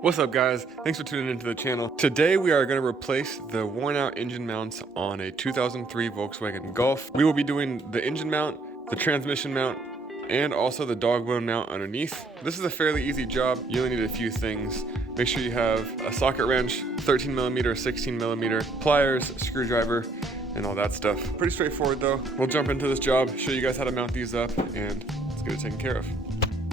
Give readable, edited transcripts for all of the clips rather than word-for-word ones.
What's up guys, thanks for tuning into the channel. Today we are going to replace the worn out engine mounts on a 2003 Volkswagen Golf. We will be doing the engine mount, the transmission mount, and also the dog bone mount underneath. This is a fairly easy job. You only need a few things. Make sure you have a socket wrench, 13mm, 16mm, pliers, screwdriver, and all that stuff. Pretty straightforward though. We'll jump into this job, show you guys how to mount these up, and let's get it taken care of.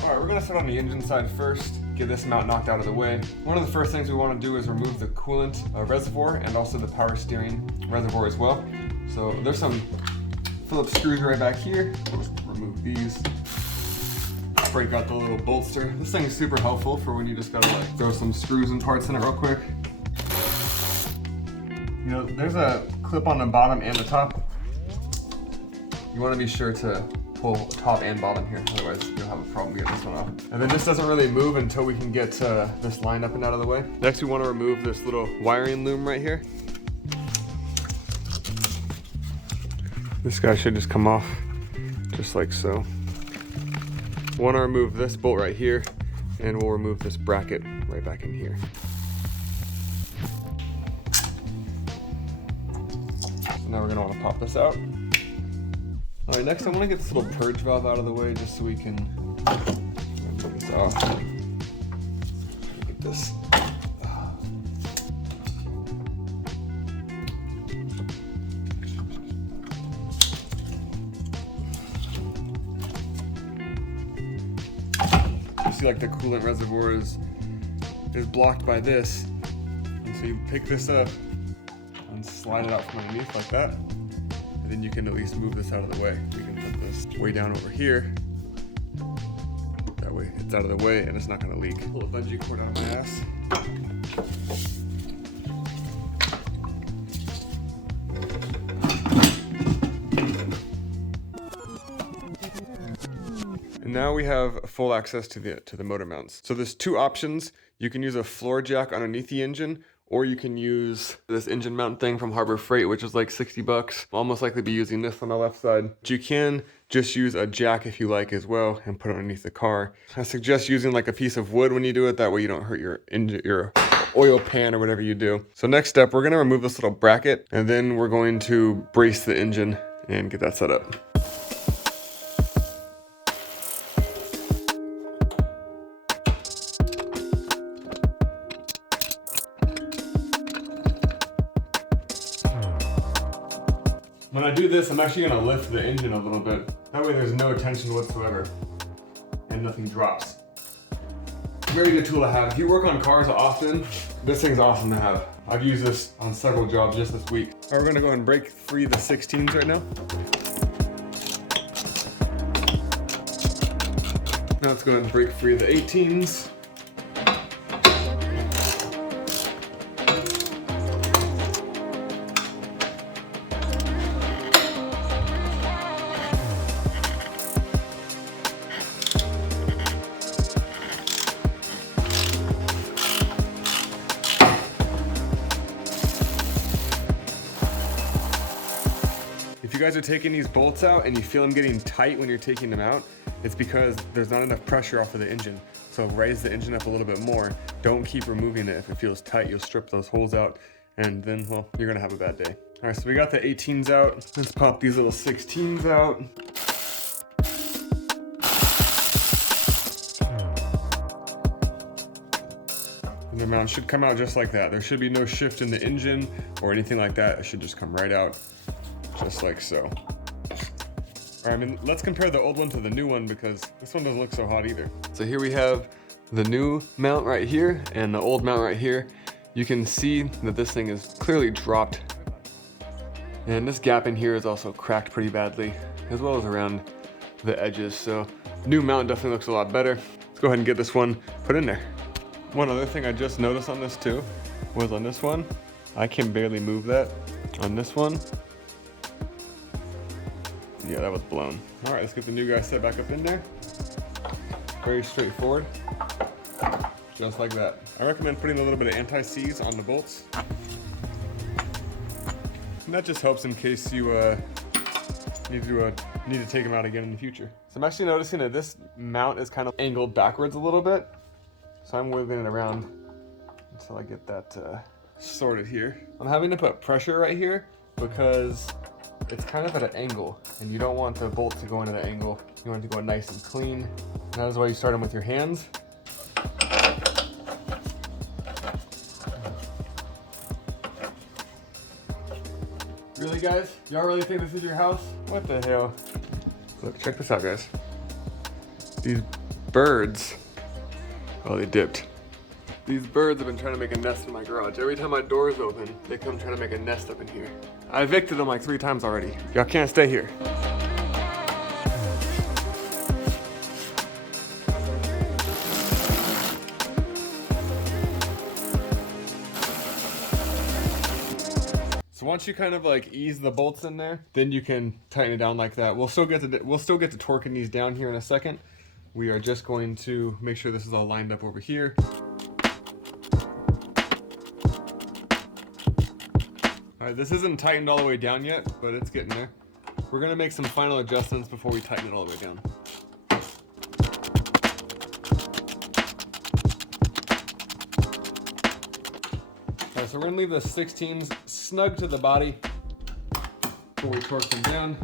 Alright, we're going to start on the engine side first, get this mount knocked out of the way. One of the first things we want to do is remove the coolant reservoir and also the power steering reservoir as well. So there's some Phillips screws right back here. We'll just remove these. Break out the little bolster. This thing is super helpful for when you just gotta like throw some screws and parts in it real quick. You know, there's a clip on the bottom and the top. You want to be sure to pull top and bottom here, otherwise you'll have a problem getting this one off. And then this doesn't really move until we can get this line up and out of the way. Next we want to remove this little wiring loom right here. This guy should just come off just like so. Want to remove this bolt right here, and we'll remove this bracket right back in here. So now we're going to want to pop this out. Alright, next I want to get this little purge valve out of the way just so we can take this off. Get this. You see like the coolant reservoir is blocked by this. And so you pick this up and slide it out from underneath like that. And then you can at least move this out of the way. We can put this way down over here. That way it's out of the way and it's not gonna leak. Pull a bungee cord out of my ass. And now we have full access to the motor mounts. So there's two options. You can use a floor jack underneath the engine, or you can use this engine mount thing from Harbor Freight, which is like 60 bucks. I'll most likely be using this on the left side. But you can just use a jack if you like as well and put it underneath the car. I suggest using like a piece of wood when you do it. That way you don't hurt your oil pan or whatever you do. So next step, we're gonna remove this little bracket and then we're going to brace the engine and get that set up. When I do this, I'm actually gonna lift the engine a little bit. That way there's no tension whatsoever and nothing drops. Very good tool to have. If you work on cars often, this thing's awesome to have. I've used this on several jobs just this week. All right, we're gonna go ahead and break free the 16s right now. Now let's go ahead and break free the 18s. If you guys are taking these bolts out and you feel them getting tight when you're taking them out, it's because there's not enough pressure off of the engine. So raise the engine up a little bit more. Don't keep removing it. If it feels tight, you'll strip those holes out and then, well, you're gonna have a bad day. All right, so we got the 18s out. Let's pop these little 16s out. And the mount should come out just like that. There should be no shift in the engine or anything like that. It should just come right out. Just like so. All right, I mean, let's compare the old one to the new one because this one doesn't look so hot either. So here we have the new mount right here and the old mount right here. You can see that this thing is clearly dropped. And this gap in here is also cracked pretty badly, as well as around the edges. So new mount definitely looks a lot better. Let's go ahead and get this one put in there. One other thing I just noticed on this too was on this one, I can barely move that. On this one, yeah, that was blown. All right, let's get the new guy set back up in there. Very straightforward, just like that. I recommend putting a little bit of anti-seize on the bolts. And that just helps in case you need to take them out again in the future. So I'm actually noticing that this mount is kind of angled backwards a little bit. So I'm wiggling it around until I get that sorted here. I'm having to put pressure right here because it's kind of at an angle, and you don't want the bolt to go in at an angle. You want it to go nice and clean. And that is why you start them with your hands. Really, guys? Y'all really think this is your house? What the hell? Look, check this out, guys. These birds, oh, they dipped. These birds have been trying to make a nest in my garage. Every time my door's open, they come trying to make a nest up in here. I evicted them like 3 times already. Y'all can't stay here. So once you kind of like ease the bolts in there, then you can tighten it down like that. We'll still get to torquing these down here in a second. We are just going to make sure this is all lined up over here. All right, this isn't tightened all the way down yet, but it's getting there. We're gonna make some final adjustments before we tighten it all the way down. All right, so we're gonna leave the 16s snug to the body before we torque them down.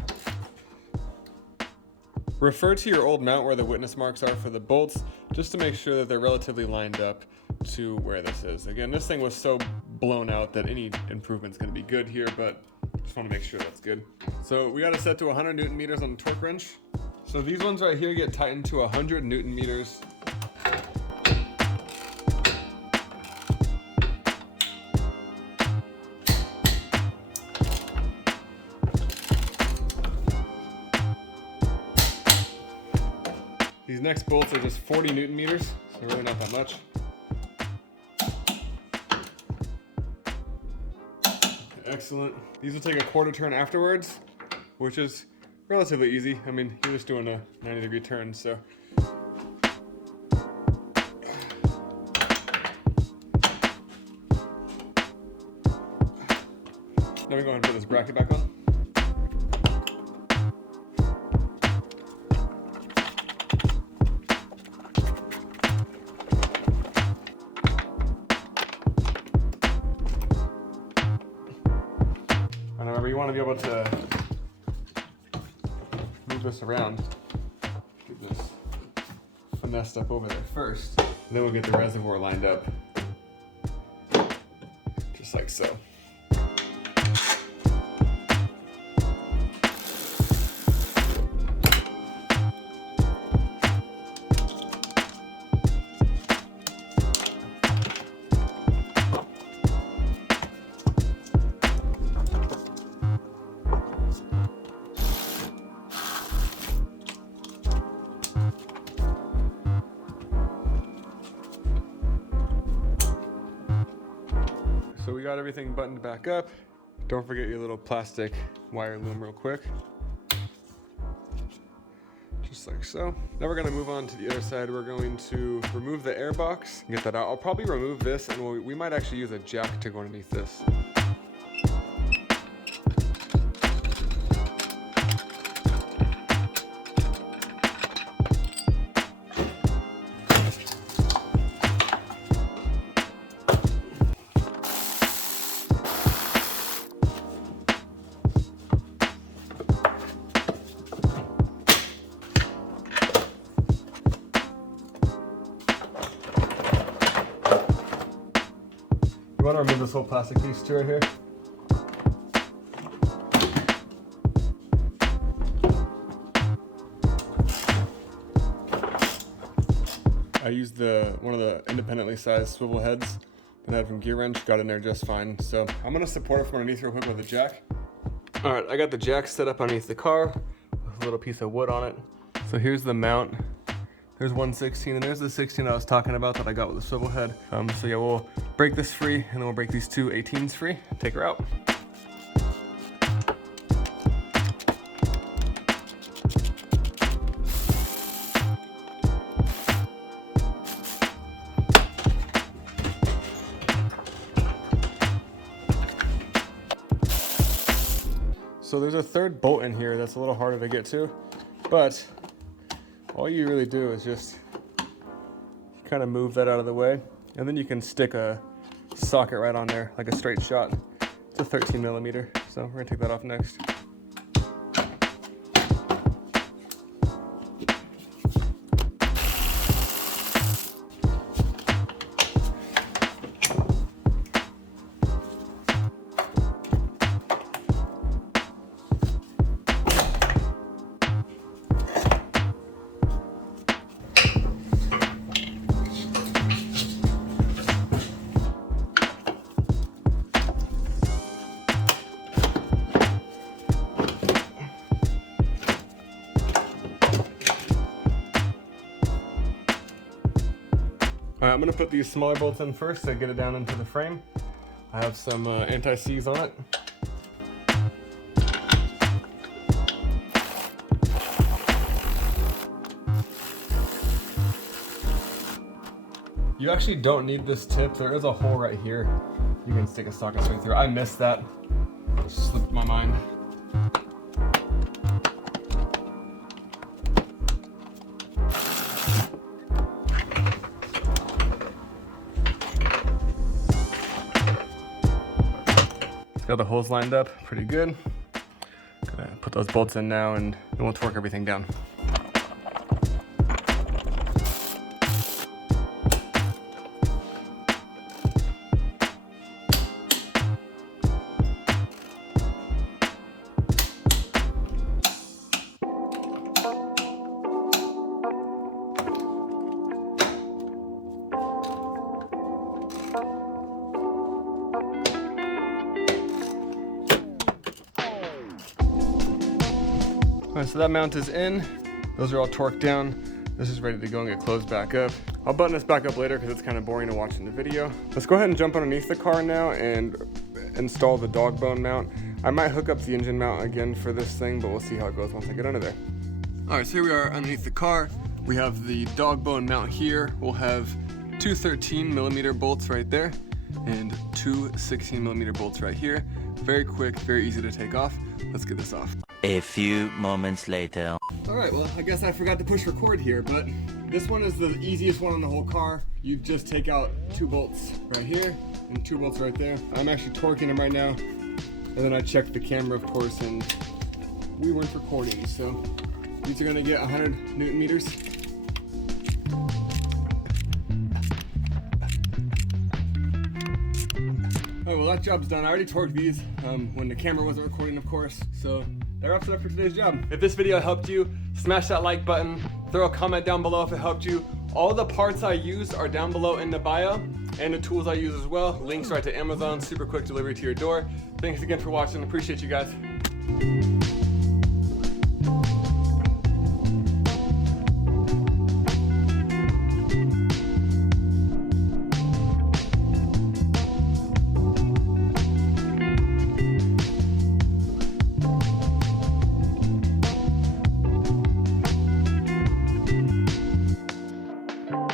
Refer to your old mount where the witness marks are for the bolts, just to make sure that they're relatively lined up to where this is. Again, this thing was so blown out that any improvement's gonna be good here, but just wanna make sure that's good. So we got it set to 100 Newton meters on the torque wrench. So these ones right here get tightened to 100 Newton meters. These next bolts are just 40 Newton meters, so really not that much. Excellent. These will take a quarter turn afterwards, which is relatively easy. I mean, you're just doing a 90-degree turn, so. Now we go ahead and put this bracket back on. And remember, you want to be able to move this around. Get this finessed up over there first. And then we'll get the reservoir lined up. Just like so. So we got everything buttoned back up. Don't forget your little plastic wire loom real quick. Just like so. Now we're gonna move on to the other side. We're going to remove the air box and get that out. I'll probably remove this, and we might actually use a jack to go underneath this. You want to remove this whole plastic piece too right here. I used one of the independently sized swivel heads that I had from Gear Wrench, got in there just fine. So I'm gonna support it from underneath real quick with a jack. All right, I got the jack set up underneath the car, with a little piece of wood on it. So here's the mount. There's 1/16, and there's the 16 I was talking about that I got with the swivel head. So yeah, we'll break this free, and then we'll break these two 18s free, take her out. So there's a third bolt in here that's a little harder to get to, but all you really do is just kind of move that out of the way, and then you can stick a socket right on there, like a straight shot. It's a 13 millimeter, so we're gonna take that off next. Alright, I'm going to put these smaller bolts in first to get it down into the frame. I have some anti-seize on it. You actually don't need this tip. There is a hole right here. You can stick a socket straight through. I missed that. It slipped my mind. Got the holes lined up pretty good. Gonna put those bolts in now and then we'll torque everything down. Alright, so that mount is in. Those are all torqued down. This is ready to go and get closed back up. I'll button this back up later because it's kind of boring to watch in the video. Let's go ahead and jump underneath the car now and install the dog bone mount. I might hook up the engine mount again for this thing, but we'll see how it goes once I get under there. Alright, so here we are underneath the car. We have the dog bone mount here. We'll have two 13 millimeter bolts right there and two 16 millimeter bolts right here. Very quick, very easy to take off. Let's get this off. A few moments later. Alright, well, I guess I forgot to push record here, but this one is the easiest one on the whole car. You just take out two bolts right here and two bolts right there. I'm actually torquing them right now. And then I checked the camera, of course, and we weren't recording, so these are gonna get 100 Newton meters. Oh, well, that job's done. I already torqued these when the camera wasn't recording, of course. So that wraps it up for today's job. If this video helped you, smash that like button. Throw a comment down below if it helped you. All the parts I use are down below in the bio, and the tools I use as well. Links right to Amazon, super quick delivery to your door. Thanks again for watching. Appreciate you guys.